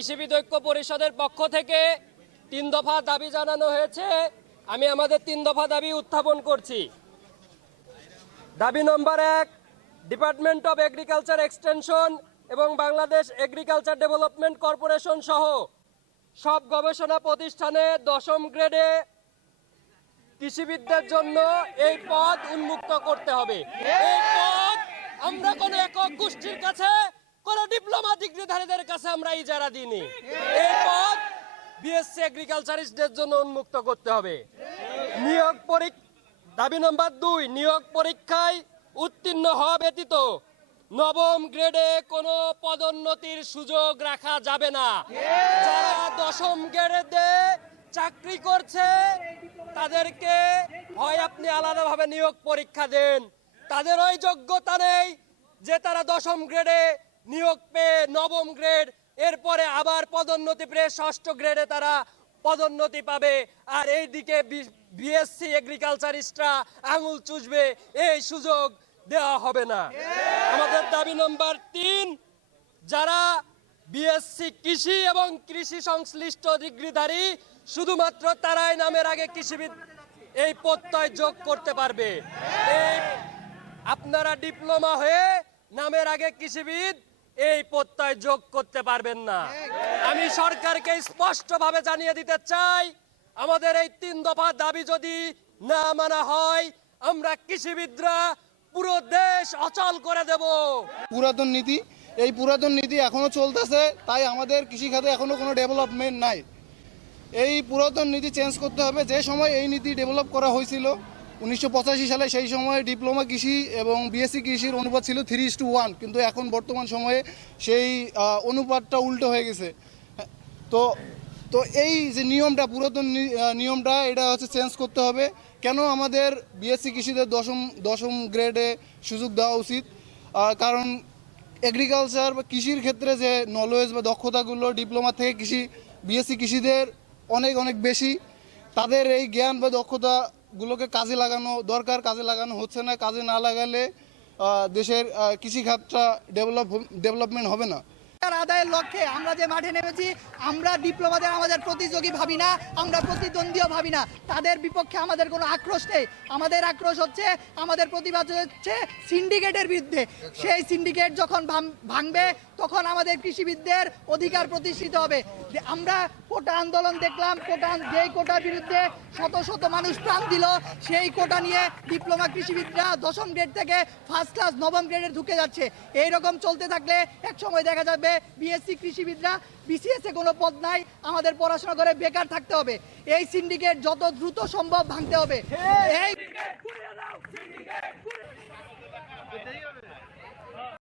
কৃষিবিদ ঐক্য পরিষদের পক্ষ থেকে তিন দফা দাবি জানানো হয়েছে। আমি আমাদের তিন দফা দাবি উত্থাপন করছি। দাবি নম্বর এক, ডিপার্টমেন্ট অফ এগ্রিকালচার এক্সটেনশন এবং বাংলাদেশ এগ্রিকালচার ডেভেলপমেন্ট কর্পোরেশন সহ সব গবেষণা প্রতিষ্ঠানে দশম গ্রেডে কৃষিবিদদের জন্য এই পদ উন্মুক্ত করতে হবে। এই পদ আমরা কোনো একক গোষ্ঠীর কাছে ডিপ্লোমা ডিগ্রিধারীদের কাছে আমরা ইজারা দিইনি এই পদ বিএসসি এগ্রিকালচারিস্টদের জন্য উন্মুক্ত করতে হবে। নিয়োগ পরীক্ষা দাবি নম্বর দুই, নিয়োগ পরীক্ষায় উত্তীর্ণ হওয়া ব্যতীত নবম গ্রেডে কোনো পদোন্নতির সুযোগ রাখা যাবে না। যারা দশম গ্রেডে চাকরি করছে, তাদেরকে হয় আপনি আলাদাভাবে নিয়োগ পরীক্ষা দেন। তাদের ওই যোগ্যতা নেই যে তারা দশম গ্রেডে নিয়োগ পেয়ে নবম গ্রেড, এরপরে আবার পদোন্নতি পেয়ে ষষ্ঠ গ্রেডে তারা পদোন্নতি পাবে। আর এইদিকে বিএসসি এগ্রিকালচারিস্টরা আঙুল চুষবে, এই সুযোগ দেওয়া হবে না। আমাদের দাবি নম্বর তিন, যারা বিএসসি কৃষি এবং কৃষি সংশ্লিষ্ট ডিগ্রিধারী, শুধুমাত্র তারাই নামের আগে কৃষিবিদ এই প্রত্যয় যোগ করতে পারবে। আপনারা ডিপ্লোমা হয়ে নামের আগে কৃষিবিদ এই প্রত্যয় যোগ করতে পারবেন না। আমি সরকারকে স্পষ্টভাবে জানিয়ে দিতে চাই, আমাদের এই তিন দফা দাবি যদি না মানা হয়, আমরা কৃষিবিদরা পুরো দেশ অচল করে দেব। পুরাতন নীতি, এই পুরাতন নীতি এখনও চলতেছে, তাই আমাদের কৃষিখাতে এখনও কোনো ডেভেলপমেন্ট নাই। এই পুরাতন নীতি চেঞ্জ করতে হবে, যে সময় এই নীতি ডেভেলপ করা হয়েছিল উনিশশো পঁচাশি সালে সেই সময় ডিপ্লোমা কৃষি এবং বিএসসি কৃষির অনুপাত ছিল থ্রি টু ওয়ান কিন্তু এখন বর্তমান সময়ে সেই অনুপাতটা উল্টো হয়ে গেছে। তো তো এই যে নিয়মটা, পুরাতন নিয়মটা, এটা হচ্ছে চেঞ্জ করতে হবে। কেন আমাদের বিএসসি কৃষিদের দশম দশম গ্রেডে সুযোগ দেওয়া উচিত? কারণ এগ্রিকালচার বা কৃষির ক্ষেত্রে যে নলেজ বা দক্ষতাগুলো ডিপ্লোমা থেকে কৃষি বিএসসি কৃষিদের অনেক অনেক বেশি। তাদের এই জ্ঞান বা দক্ষতাগুলোকে কাজে লাগানো দরকার কাজে লাগানো হচ্ছে না। কাজে না লাগালে দেশের কৃষিখাতটা ডেভেলপ ডেভেলপমেন্ট হবে না। আদায়ের লক্ষ্যে আমরা যে মাঠে নেমেছি আমরা ডিপ্লোমাদের আমাদের প্রতিযোগী ভাবি না আমরা প্রতিদ্বন্দ্বীও ভাবি না। তাদের বিপক্ষে আমাদের কোনো আক্রোশ নেই। আমাদের আক্রোশ হচ্ছে আমাদের প্রতিবাদ হচ্ছে সিন্ডিকেটের বিরুদ্ধে। সেই সিন্ডিকেট যখন ভাঙবে তখন আমাদের কৃষিবিদদের অধিকার প্রতিষ্ঠিত হবে। আমরা কোটা আন্দোলন দেখলাম কোটা যেই কোটার বিরুদ্ধে শত শত মানুষ প্রাণ দিল সেই কোটা নিয়ে ডিপ্লোমা কৃষিবিদরা দশম গ্রেড থেকে ফার্স্ট ক্লাস নবম গ্রেডে ঢুকে যাচ্ছে। এই রকম চলতে থাকলে এক সময় দেখা যাবে বিএসসি কৃষিবিদরা বিসিএসে কোনো পদ নাই আমাদের পড়াশোনা করে বেকার থাকতে হবে। এই সিন্ডিকেট যত দ্রুত সম্ভব ভাঙতে হবে। এই